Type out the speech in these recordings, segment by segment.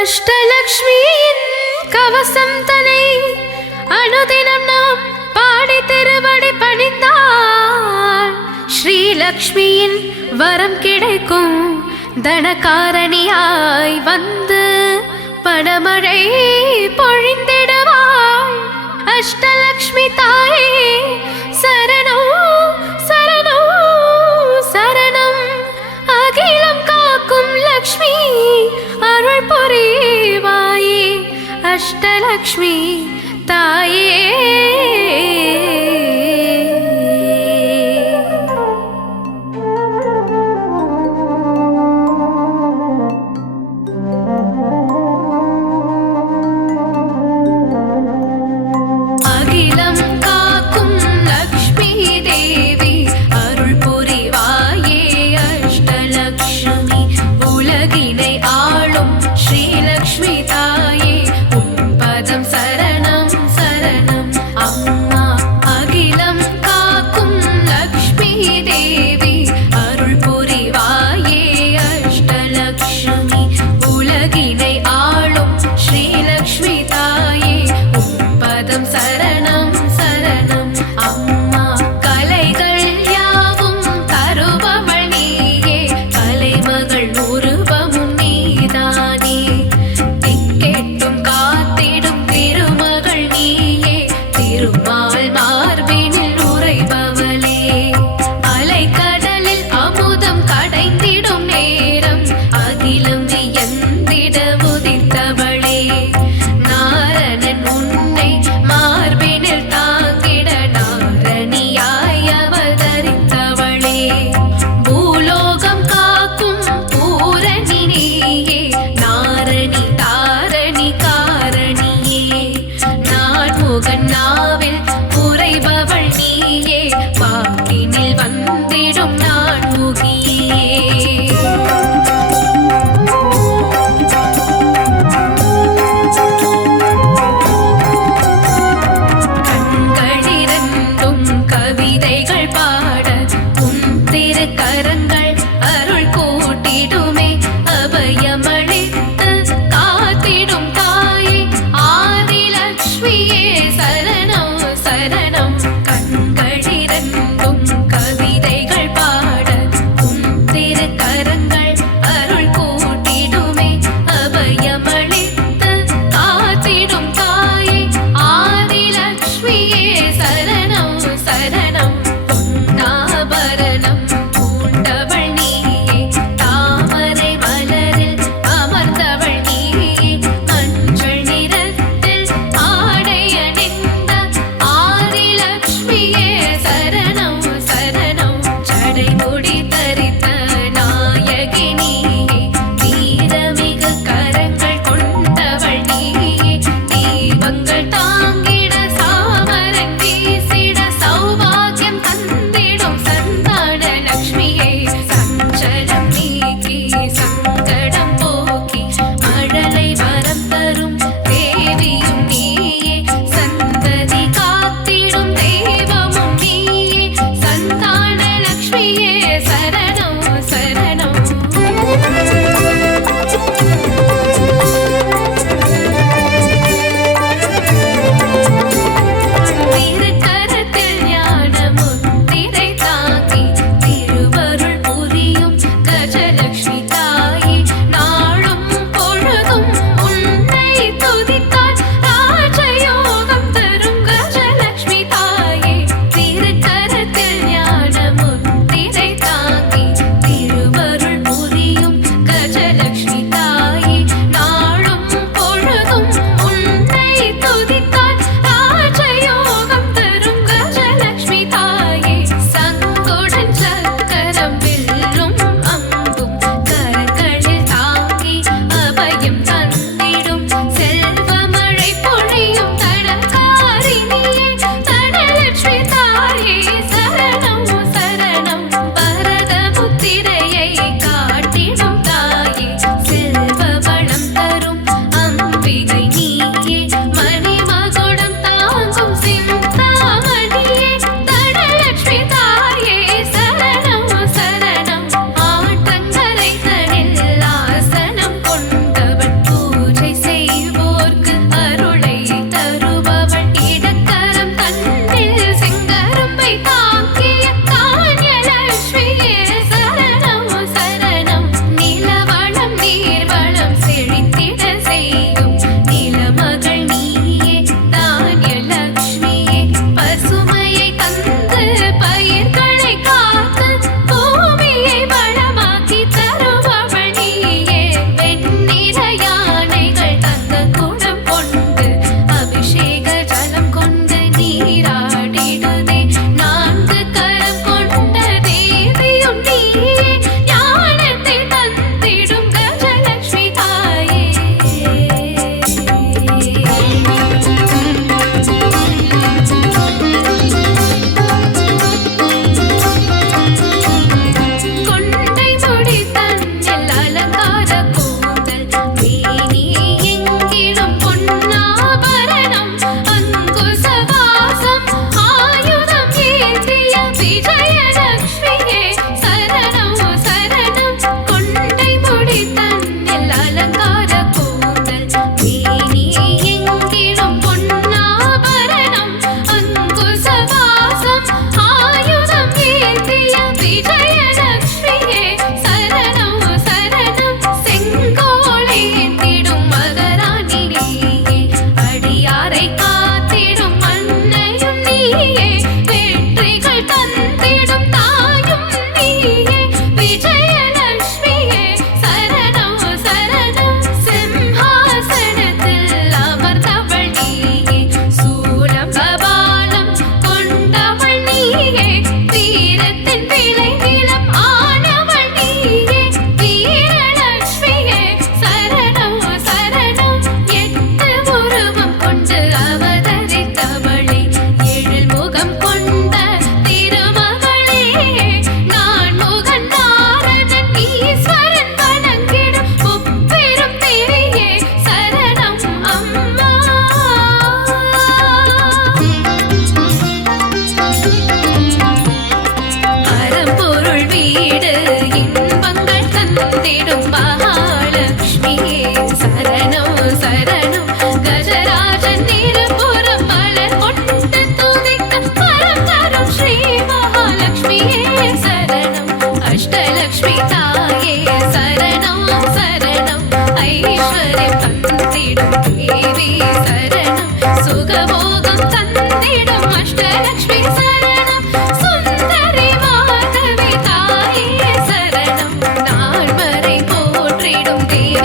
அஷ்டலக்ஷ்மியின் கவசம் தனை அனுதினம் நாம் பாடி திருவடி பணிந்தால் ஸ்ரீலக்ஷ்மியின் வரம் கிடைக்கும். தனகாரணியாய் வந்து பணமழை பொழிந்திடுவாள். அஷ்டலக்ஷ்மி தாயே சரணம் சரணம் சரணம். அகிலம் காக்கும் லக்ஷ்மி அருள் புரிவாயே. அஷ்டலக்ஷ்மி தாயே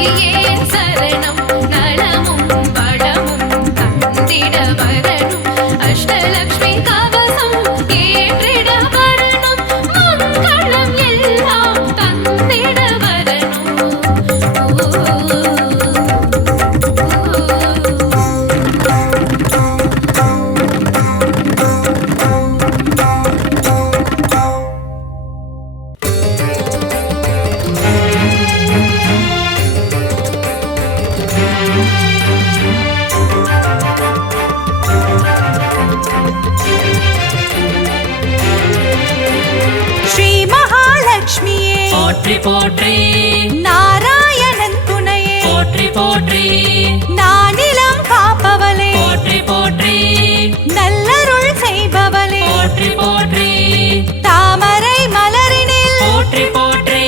தேவியே சரணம் நலமும் வளமும் தந்திட வரணும் அஷ்டலக்ஷ்மி கவசம் ஏற்றிட வரணும் மங்களம் எல்லாம் தந்திட வரணும் போற்றி போற்றி நாராயணன் துணையே போற்றி போற்றி நானிலம் காப்பவளே போற்றி போற்றி நல்லருள் செய்பவளே போற்றி போற்றி தாமரை மலரினில் போற்றி போற்றி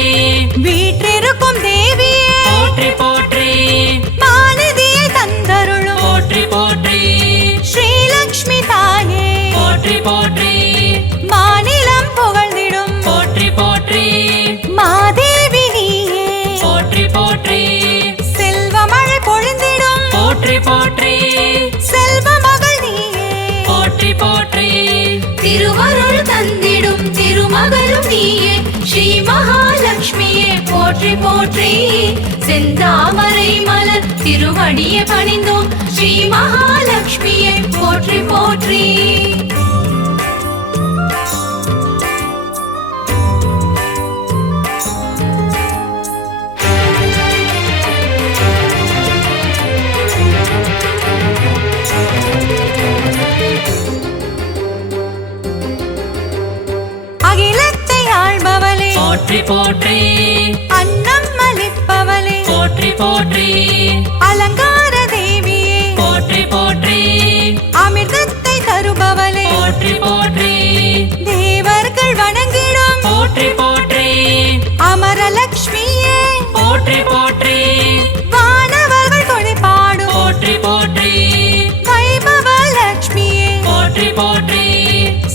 வீற்றிருக்கும் தேவியே போற்றி போற்றி மாநிதியை தந்தருளும் போற்றி போற்றி ஸ்ரீலக்ஷ்மி தாயே போற்றி போற்றி மாநிலம் புகழ்ந்திடும் போற்றி போற்றி மாதேவி நீயே போற்றி போற்றி செல்வமழை பொழிந்திடும் போற்றி போற்றி செல்வ மகள் நீயே போற்றி போற்றி திருவருள் தந்திடும் திருமகளும் நீயே ஸ்ரீ மகாலட்சுமியே போற்றி போற்றி செந்தாமரை மலர் திருவடியை பணிந்தோம் ஸ்ரீ மகாலட்சுமியே போற்றி போற்றி அகிலத்தை ஆள்பவளே போற்றி போற்றி அன்னம் அளிப்பவளே போற்றி போற்றி அலங்கார தேவியே போற்றி போற்றி அமிர்தத்தை தருபவளே போற்றி போற்றி தேவர்கள் வணங்கிடும் போற்றி போற்றி அமரலக்ஷ்மியே போற்றி போற்றி வானவர்கள் தொழிப்பாடும் போற்றி போற்றி வைபவ லக்ஷ்மியே போற்றி போற்றி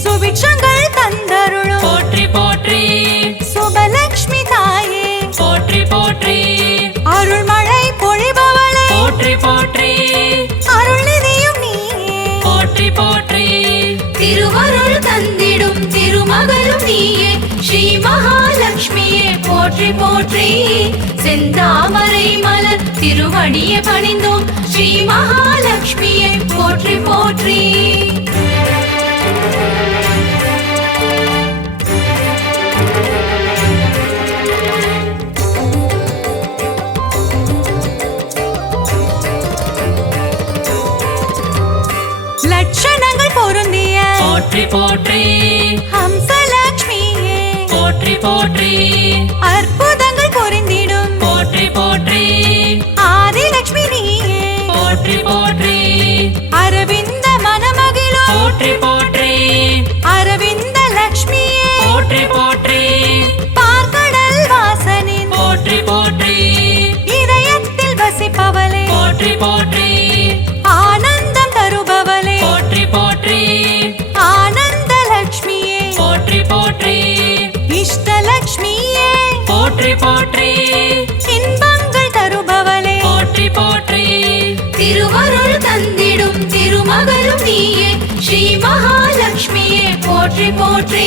சுபிட்சங்கள் தந்தருளும் போற்றி போற்றி சுபலக்ஷ்மி தாயே போற்றி போற்றி அருள்மழை பொழிபவளே போற்றி போற்றி அருள்நிதியும் நீயே போற்றி போற்றி திருவருள் தந்திடும் திருமகளும் நீயே ஸ்ரீ மகாலட்சுமியே போற்றி போற்றி செந்தாமரை மலர் திருவடியை பணிந்தோம் ஸ்ரீ மகாலட்சுமியே போற்றி போற்றி லட்சணங்கள் பொருந்திய போற்றி போற்றி ஹம்சலக்ஷ்மியே போற்றி போற்றி அற்புதங்கள் புரிந்திடும் போற்றி போற்றி ஆதிலக்ஷ்மி நீயே போற்றி போற்றி அரவிந்த மனமகிழும் போற்றி போற்றி அரவிந்த லக்ஷ்மியே போற்றி போற்றி பார்க்கடல் வாசனின் போற்றி போற்றி இதயத்தில் வசிப்பவளே போற்றி போற்றி ஆனந்தம் தருபவளே போற்றி போற்றி ஆனந்த லக்ஷ்மியே போற்றி போற்றி இஷ்டலக்ஷ்மியே போற்றி போற்றி இன்பங்கள் தருபவளே போற்றி போற்றி திருவருள் தந்திடும் திருமகளும் நீயே ஸ்ரீ மகாலட்சுமியே போற்றி போற்றி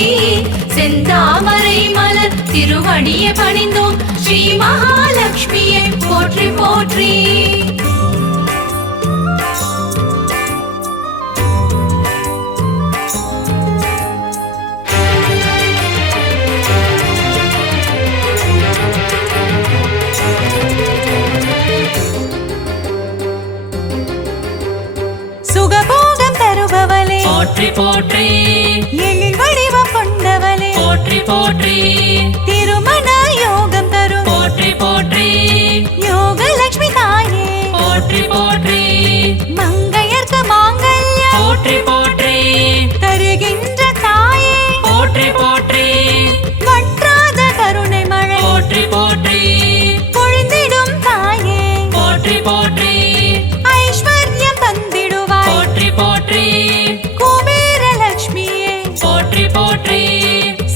செந்தாமரை மலர் திருவடியை பணிந்தோம் ஸ்ரீ மகாலட்சுமியே போற்றி போற்றி சுகபோகம் தருபவளே போற்றி போற்றி எழில் வடிவம் கொண்டவளே போற்றி போற்றி திருமண யோகம் தரும் போற்றி போற்றி யோகலக்ஷ்மி தாயே போற்றி போற்றி மங்கையர்க்கு மாங்கல்யம் போற்றி போற்றி தருகின்ற தாயே போற்றி போற்றி வற்றாத கருணை மழை போற்றி போற்றி பொழிந்திடும் தாயே போற்றி போற்றி ஐஸ்வர்யம் தந்திடுவாய் போற்றி போற்றி குபேர லக்ஷ்மியே போற்றி போற்றி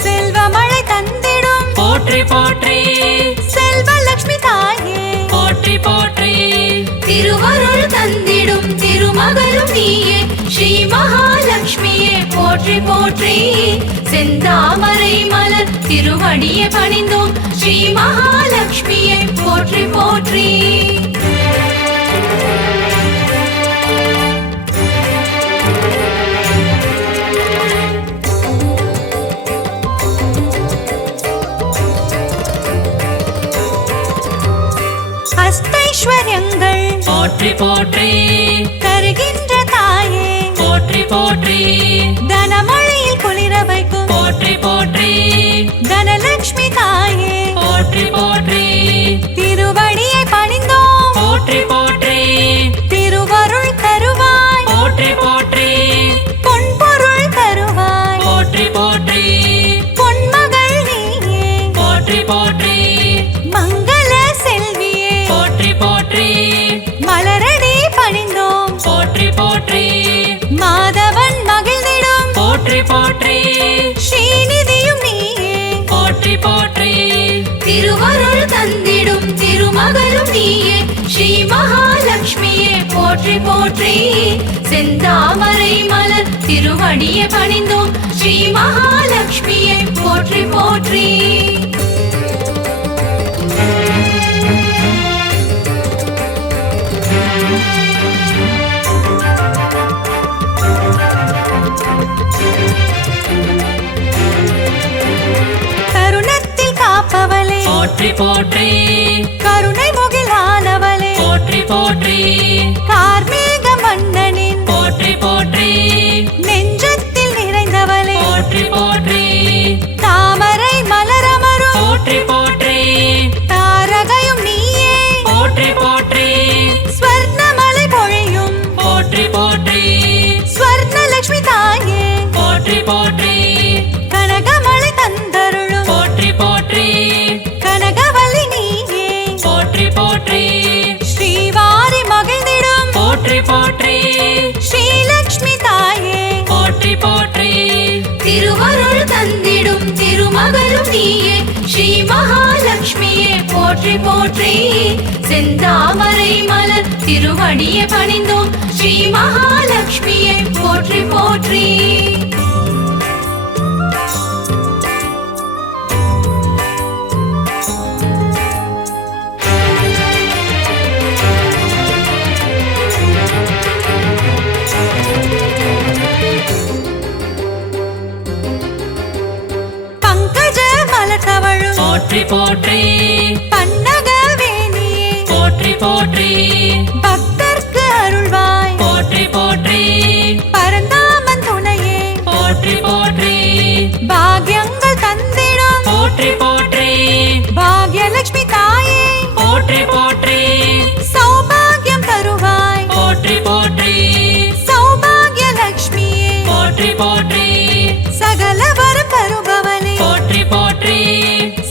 செல்வமழை தந்திடும் போற்றி போற்றி செல்வலக்ஷ்மி தாயே போற்றி போற்றி திருவருள் தந்திடும் திருமகளும் நீயே ஸ்ரீ மகாலட்சுமியே போற்றி போற்றி செந்தாமரை மலர் திருவடியை பணிந்தோம் ஸ்ரீ மகாலட்சுமியே போற்றி போற்றி அஷ்டைஸ்வர்யங்கள் போற்றி போற்றி தருகின்ற தாயே போற்றி போற்றி தனமழையில் குளிர வைக்கும் போற்றி போற்றி தனலட்சுமி தாயே போற்றி போற்றி திருவடியை பணிந்தோம் போற்றி போற்றி திருவருள் தருவாய் போற்றி போற்றி பொன்பொருள் தருவாய் போற்றி போற்றி பொன்மகள் நீயே போற்றி போற்றி மங்கள செல்வியே போற்றி போற்றி மலரடி பணிந்தோம் போற்றி போற்றி மாதவன் மகிழ்ந்திடும் போற்றி போற்றி ஸ்ரீநிதியும் நீயே போற்றி போற்றி திருவருள் தந்திடும் திருமகளும் நீயே ஸ்ரீ மகாலட்சுமியே போற்றி போற்றி செந்தாமரை மலர் திருவடியை பணிந்தோம் ஸ்ரீ மகாலட்சுமியே போற்றி போற்றி கருணத்தில் காப்பவளே போற்றி போற்றி கருணை முகிலானவளே போற்றி போற்றி கார்மேக மன்னனின் போற்றி போற்றி நெஞ்சத்தில் நிறைந்தவளே போற்றி போற்றி தாமரை மலரமரும் போற்றி போற்றி தாரகையும் நீயே போற்றி போற்றி ஸ்வர்ணமலை பொழியும் போற்றி போற்றி ஸ்வர்ணலட்சுமி தாயே போற்றி போற்றி கனகமலை தந்தருளும் போற்றி போற்றி கனகவல்லி நீயே போற்றி போற்றி ஸ்ரீவாரி மகிழ்ந்திடும் போற்றி போற்றி ஸ்ரீலக்ஷ்மி தாயே போற்றி போற்றி திருவருள் தந்திடும் திருமகளும் நீயே ஸ்ரீ மகாலட்சுமியே போற்றி போற்றி செந்தாமரை மலர் திருவடியை பணிந்தோம் ஸ்ரீ மகாலட்சுமியே போற்றி போற்றி பங்கஜ மலர் தவழும் போற்றி போற்றி பன்னகவேணியே போற்றி போற்றி பக்தர்க்கு அருள்வாய் போற்றி போற்றி பரந்தாமன் துணையே போற்றி போற்றி பாக்யங்கள் தந்திடும் போற்றி போற்றி பாக்யலட்சுமி தாயே போற்றி போற்றி சௌபாகியம் தருவாய் போற்றி போற்றி சௌபாகியலட்சுமியே போற்றி போற்றி சகல வரம் தருபவளே போற்றி போற்றி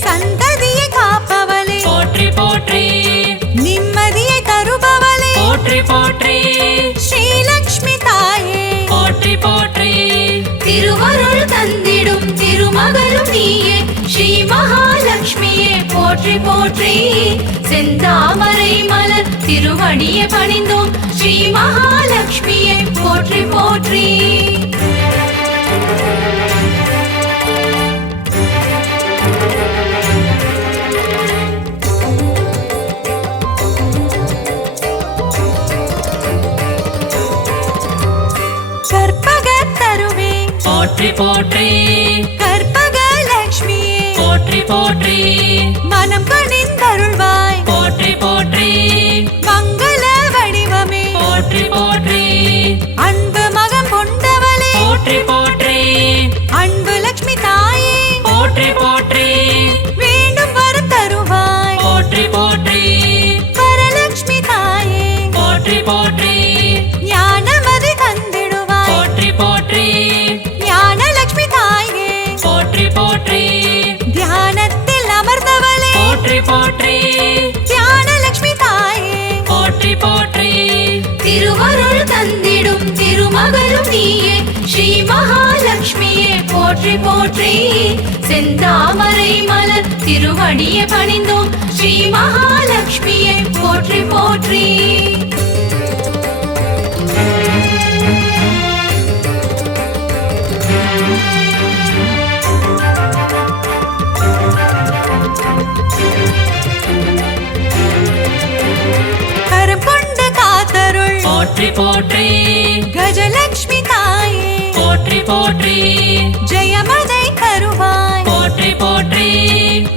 சந்ததியை காப்பவளே போற்றி போற்றி நிம்மதியை தருபவளே போற்றி போற்றி ஸ்ரீலக்ஷ்மி தாயே போற்றி போற்றி திருவருள் தந்திடும் திருமகளும் நீயே ஸ்ரீ மகாலட்சுமியே போற்றி போற்றி செந்தாமரை மலர் திருவடியை பணிந்தோம் ஸ்ரீ மகாலட்சுமியே போற்றி போற்றி கற்பகத் தருவே போற்றி போற்றி கற்பகலட்சுமியே போற்றி போற்றி மனம் கனிந்தருள்வாய் போற்றி போற்றி மங்கள வடிவமே போற்றி போற்றி அன்பு மகம் கொண்டவளே போற்றி போற்றி அன்பு லட்சுமி தாயே போற்றி போற்றி வேண்டும் வரம் தருவாய் போற்றி போற்றி வரலட்சுமி தாயே போற்றி போற்றி ஞானமதி தந்திடுவாய் போற்றி போற்றி ஞானலட்சுமி தாயே போற்றி போற்றி தியானத்தில் அமர்ந்தவளே போற்றி போற்றி போற்றி செந்தாமரை மலர் திருவடியை பணிந்தோம் ஸ்ரீ மகாலட்சுமியே போற்றி போற்றி கரம் கொண்டு காத்தருள் போற்றி போற்றி கஜலட்சுமி தாயே போற்றி போற்றி ஜெயமதை தருவாய் போற்றி போற்றி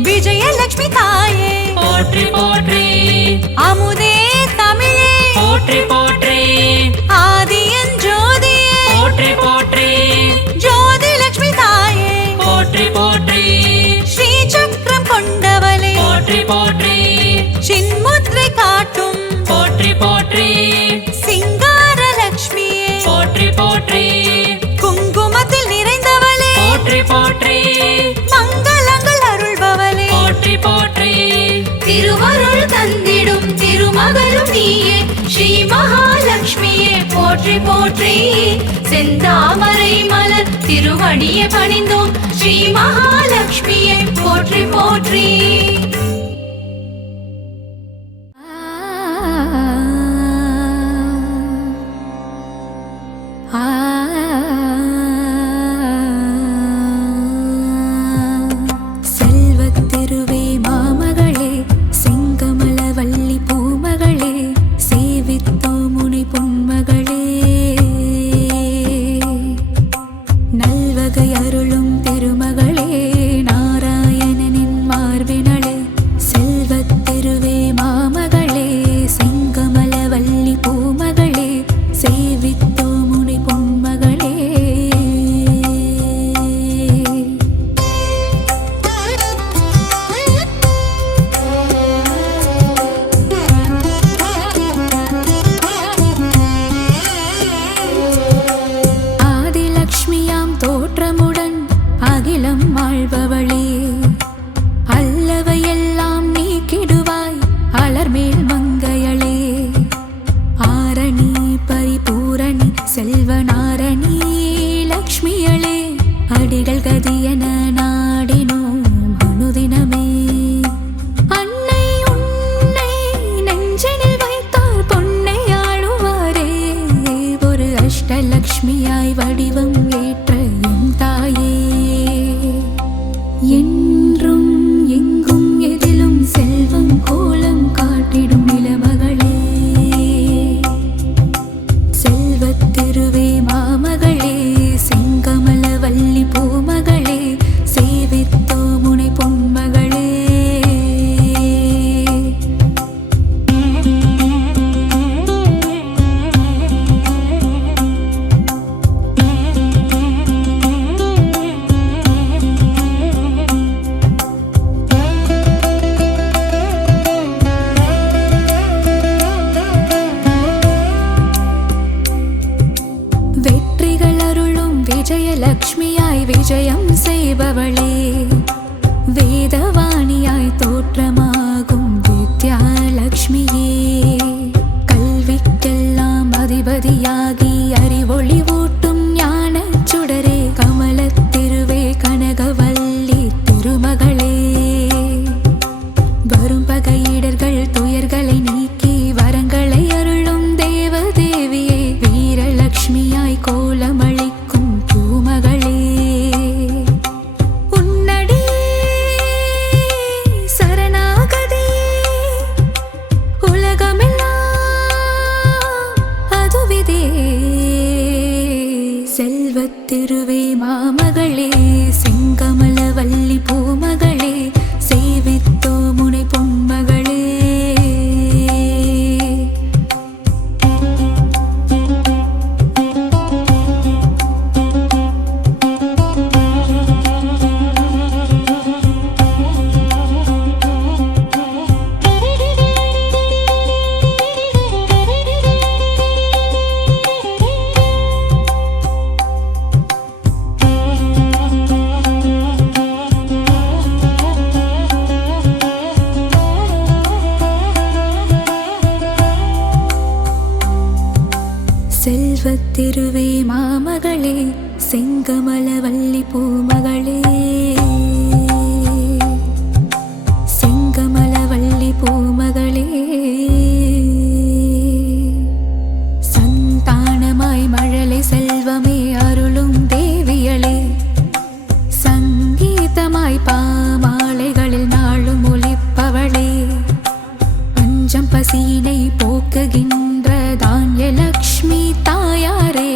விஜயலட்சுமி தாயே போற்றி போற்றி அமுதே தமிழே போற்றி போற்றி ஆதியன் ஜோதியே போற்றி போற்றி ஜோதி லட்சுமி தாயே போற்றி போற்றி ஸ்ரீ சக்கரம் கொண்டவளே போற்றி போற்றி சின்முத்ரை காட்டும் போற்றி போற்றி சிங்கார லட்சுமியே போற்றி போற்றி குங்குமத்தில் நிறைந்தவளே போற்றி போற்றி மங்களங்கள் அருள்பவளே போற்றி போற்றி திருவருள் தந்திடும் திருமகளும் நீயே ஸ்ரீ மகாலட்சுமியே போற்றி போற்றி செந்தாமரை மலர் திருவடியை பணிந்தோம் ஸ்ரீ மகாலட்சுமியே போற்றி போற்றி செல்வத்திருவே மாமகளே செங்கமலவல்லி பூமகளே சேவித்தோ முனை பொன்மகளே நல்வகை அருளும் திருமகளே நாராயணனின் மார்பினளே செல்வத்திருவே மாமகளே செங்கமலவல்லி பூமகளே சேவித்தோ முனை பொன்மகளே ஆதிலக்ஷ்மியாம் தோற்றமுடன் அகிலம் வாழ்பவளே அல்லவையெல்லாம் நீக்கிடுவாய் அலர்மேல் மங்கையளே ஆரணி பரிபூரணி செல்வநாரணி லக்ஷ்மியளே அடிகள் கதியன நாடினோம் அனுதினமே அன்னை உன்னை நெஞ்சினில் வைத்தால் பொன்னை ஆளுவாரே ஒரு அஷ்டலக்ஷ்மியாய் வடிவம் ஏற்ற என் தாயே என்றும் எங்கும் எதிலும் செல்வம் கோலம் காட்டிடும் நிலமகளே செல்வத்திருவே மாமகளே செங்கமலவல்லி பூமகளே சேவித்தோ முனை பொன்மகளே வெற்றிகள் அருளும் விஜயலக்ஷ்மியாய் விஜயம் செய்பவளே வேதவாணியாய் தோற்றமாகும் வித்யாலக்ஷ்மியே கல்விக்கெல்லாம் அதிபதியாகி அறிவொளி ஊட்டும் ஞானச் சுடரே கமலத்திருவே கனகவல்லி திருமகளே வரும் பகையிடர்கள் துயர்களை நீக்கி வரங்களை அருளும் தேவதேவியே வீரலக்ஷ்மியாய் கோலமளிக்கும் பூமகளே உன்னடி சரணாகதி உலகமெல்லாம் அதுவிதே செல்வத்திருவே மாமகளே செங்கமலவல்லி பூமகளே சேவித்தோ முனை பொன்மகளே செல்வத்திருவே மாமகளே செங்கமலவல்லி பூமகளே செங்கமலவல்லி பூமகளே சந்தானமாய் மழலை செல்வமே அருளும் தேவியளே சங்கீதமாய் பாமாலைகளில் நாளும் ஒலிப்பவளே பஞ்சம் பசியினை போக்குகின்ற தான்யலக்ஷ்மி தாயாரே